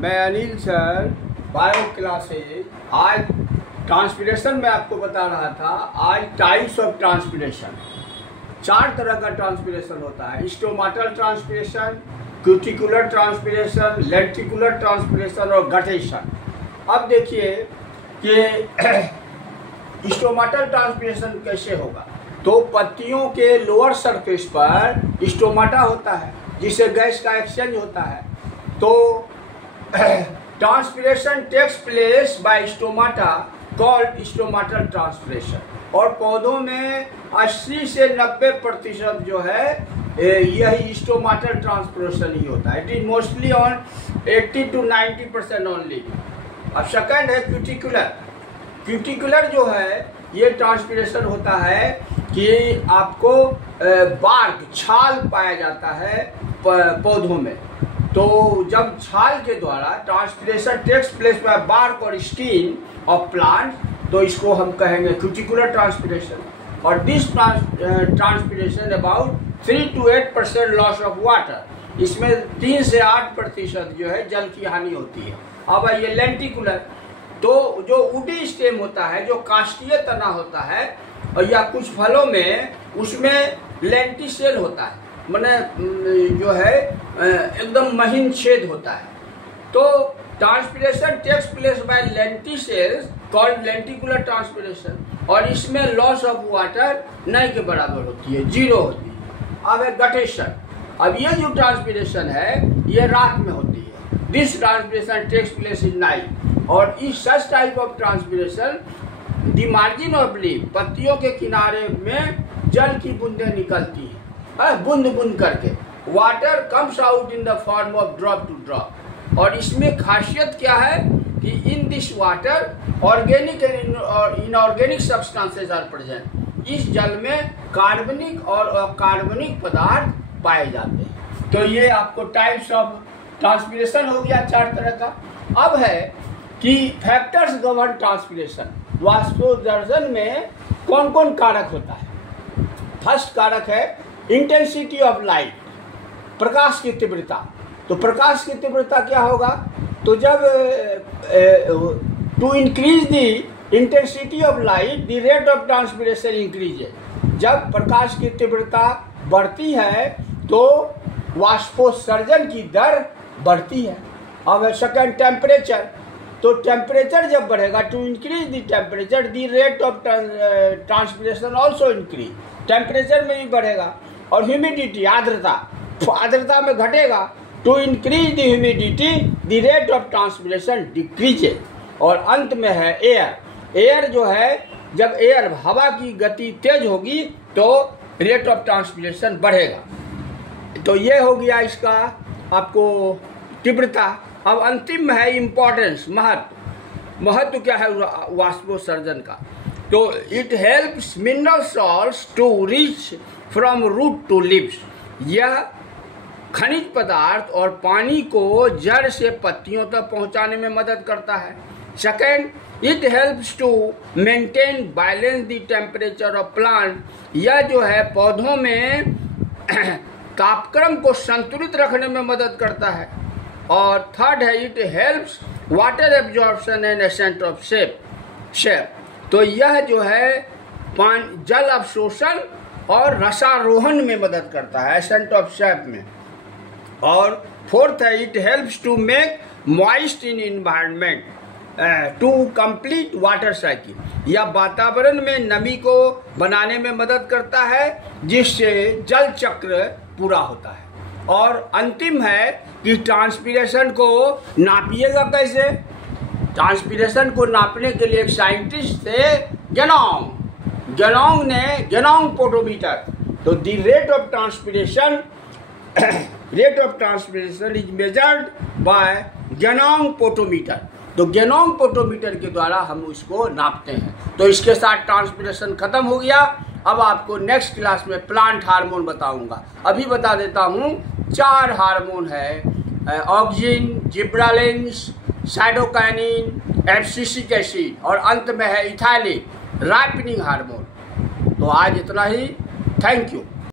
मैं Anil sir, bio classes. आज transpiration में आपको बता रहा था। आज टाइप्स ऑफ ट्रांसपिरेशन, 4 तरह का ट्रांसपिरेशन होता है। Stomatal transpiration, cuticular transpiration, lenticular transpiration और गटेशन। अब देखिए कि स्टोमाटल ट्रांसपिरेशन कैसे होगा। तो पत्तियों के लोअर सरफेस पर स्टोमाटा होता है जिससे गैस का एक्सचेंज होता है। तो transpiration takes place by stomata called stomatal transpiration. और पौधों में 80 से 90% जो है यही स्टोमाटल ट्रांसपिरेशन ही होता है। It is mostly on 80 to 90% only. अब सेकंड है क्यूटिकुलर। क्यूटिकुलर जो है ये ट्रांसपिरेशन होता है कि आपको बार्क, छाल पाया जाता है पौधों में। तो जब छाल के द्वारा transpiration takes place by bark और स्किन ऑफ प्लांट, तो इसको हम कहेंगे क्यूटिकुलर ट्रांसपिरेशन। और this transpiration about 3 to 8% loss of water. इसमें 3 से 8% जो है जल की हानि होती है। अब ये लेंटिकुलर, तो जो वुडी स्टेम होता है, जो काष्ठीय तना होता है, और या कुछ फलों में उसमें लेंटिसेल होता है, माने जो है एकदम महीन छेद होता है। तो transpiration takes place by lenticels called lenticular transpiration. और इसमें लॉस ऑफ वाटर नहीं के बराबर होती है, 0 होती है। अब है गटेशन। अब ये जो ट्रांसपिरेशन है ये रात में होती है। This transpiration takes place in night. और इस such type of transpiration the margin of leaf, पत्तियों के किनारे में जल की बूंदें निकलती हैं, बूंद बूंद करके। Water comes out in the form of drop to drop. और इसमें खासियत क्या है कि in this water organic and inorganic substances are present. इस जल में कार्बनिक और अकार्बनिक पदार्थ पाए जाते हैं। तो ये आपको टाइप्स ऑफ ट्रांसपिरेशन हो गया 4 तरह का। अब है कि फैक्टर्स गवर्न ट्रांसपिरेशन। वाष्पोत्सर्जन में कौन कौन कारक होता है। फर्स्ट कारक है इंटेंसिटी ऑफ लाइट, प्रकाश की तीव्रता। तो प्रकाश की तीव्रता क्या होगा, तो जब to increase the intensity of light the rate of transpiration increases. जब प्रकाश की तीव्रता बढ़ती है तो वाष्पोत्सर्जन की दर बढ़ती है। अब सेकंड टेम्परेचर। तो टेम्परेचर जब बढ़ेगा, to increase the temperature the rate of transpiration also increase. Temperature में भी बढ़ेगा। और ह्यूमिडिटी, आर्द्रता, आर्द्रता में घटेगा। To increase the humidity the rate of transpiration decreases. और अंत में है एयर। एयर जो है, जब एयर, हवा की गति तेज होगी तो रेट ऑफ ट्रांसपिरेशन बढ़ेगा। तो ये हो गया इसका आपको तीव्रता। अब अंतिम में है इम्पोर्टेंस, महत्व। महत्व क्या है वाष्पोत्सर्जन का, तो it helps mineral salts to reach from root to leaves. यह खनिज पदार्थ और पानी को जड़ से पत्तियों तक पहुंचाने में मदद करता है। Second, it helps to maintain balance the temperature of plant. यह जो है पौधों में तापक्रम को संतुलित रखने में मदद करता है। और थर्ड है it helps water absorption and ascent of shape. तो यह जो है जल अवशोषण और रसारोहण में मदद करता है, एसेंट ऑफ शेप में। और फोर्थ है it helps to make moist in environment to complete water cycle. यह वातावरण में नमी को बनाने में मदद करता है जिससे जल चक्र पूरा होता है। और अंतिम है कि ट्रांसपिरेशन को नापिएगा कैसे। ट्रांसपिरेशन को नापने के लिए एक साइंटिस्ट थे गेनोंग ने गेनोंग पोटोमीटर। तो the rate of transpiration is measured by गेनोंग potometer. तो गेनोंग पोटोमीटर के द्वारा हम उसको नापते हैं। तो इसके साथ ट्रांसपिरेशन खत्म हो गया। अब आपको नेक्स्ट क्लास में प्लांट हार्मोन बताऊंगा। अभी बता देता हूँ 4 हार्मोन है, ऑक्सिन, जिब्रालिन्स, साइटोकाइनिन, एब्सिसिक एसिड, और अंत में है इथाइलिन, राइपनिंग हार्मोन। तो आज इतना ही। Thank you.